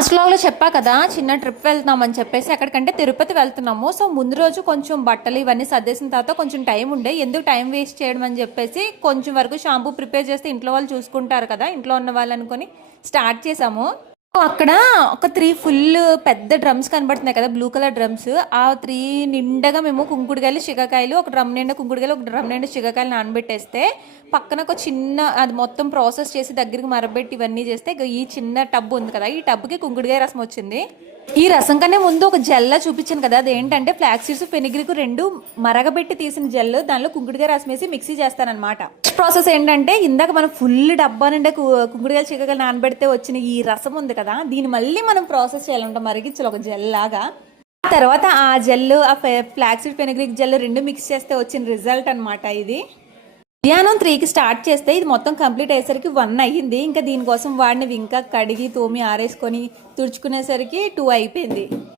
అసలు చెప్పా కదా చిన్న ట్రిప్ వెళ్తున్నామని చెప్పేసి ఎక్కడికంటే తిరుపతి వెళ్తున్నాము. సో ముందు రోజు కొంచెం బట్టలు ఇవన్నీ సర్దేసిన తర్వాత కొంచెం టైం ఉండే, ఎందుకు టైం వేస్ట్ చేయడం అని చెప్పేసి కొంచెం వరకు షాంపూ ప్రిపేర్ చేస్తే ఇంట్లో వాళ్ళు చూసుకుంటారు కదా, ఇంట్లో ఉన్న వాళ్ళు అనుకొని స్టార్ట్ చేసాము. అక్కడ ఒక 3 ఫుల్ పెద్ద డ్రమ్స్ కనబడుతున్నాయి కదా, బ్లూ కలర్ డ్రమ్స్. ఆ 3 నిండగా మేము కుంకుడుకాయలు శిగకాయలు, ఒక డ్రమ్ నిండా కుంకుడుకాయలు, ఒక డ్రమ్ నిండా శిగకాయలు నానబెట్టేస్తే పక్కన ఒక చిన్న అది మొత్తం ప్రాసెస్ చేసి దగ్గరికి మరబెట్టి ఇవన్నీ చేస్తే ఈ చిన్న టబ్ ఉంది కదా, ఈ టబ్కి కుంకుడుకాయ రసం వచ్చింది. ఈ రసం కన్నా ముందు ఒక జెల్ల చూపించాను కదా, అదేంటంటే ఫ్లాక్స్ సీడ్స్ ఫెనిగ్రీకు 2 మరగబెట్టి తీసిన జెల్, దానిలో కుంకుడుకాయ రసం వేసి మిక్సీ చేస్తానమాట. నెక్స్ట్ ప్రాసెస్ ఏంటంటే ఇందాక మనం ఫుల్ డబ్బా నిండా కుంకుడుకాయలు చిక్కగా నానబెడితే వచ్చిన ఈ రసం ఉంది కదా, దీన్ని మళ్ళీ మనం ప్రాసెస్ చేయాలంట, మరిగించాలి ఒక జెల్ లాగా. ఆ తర్వాత ఆ జెల్, ఆ ఫ్లాక్స్ సీడ్ ఫెనిగ్రీక్ జెల్ 2 మిక్స్ చేస్తే వచ్చిన రిజల్ట్ అనమాట ఇది. మధ్యాహ్నం 3కి స్టార్ట్ చేస్తే ఇది మొత్తం కంప్లీట్ అయ్యేసరికి 1 అయ్యింది. ఇంకా దీనికోసం వాడినవి ఇంకా కడిగి తోమి ఆరేసుకొని తుడుచుకునేసరికి 2 అయిపోయింది.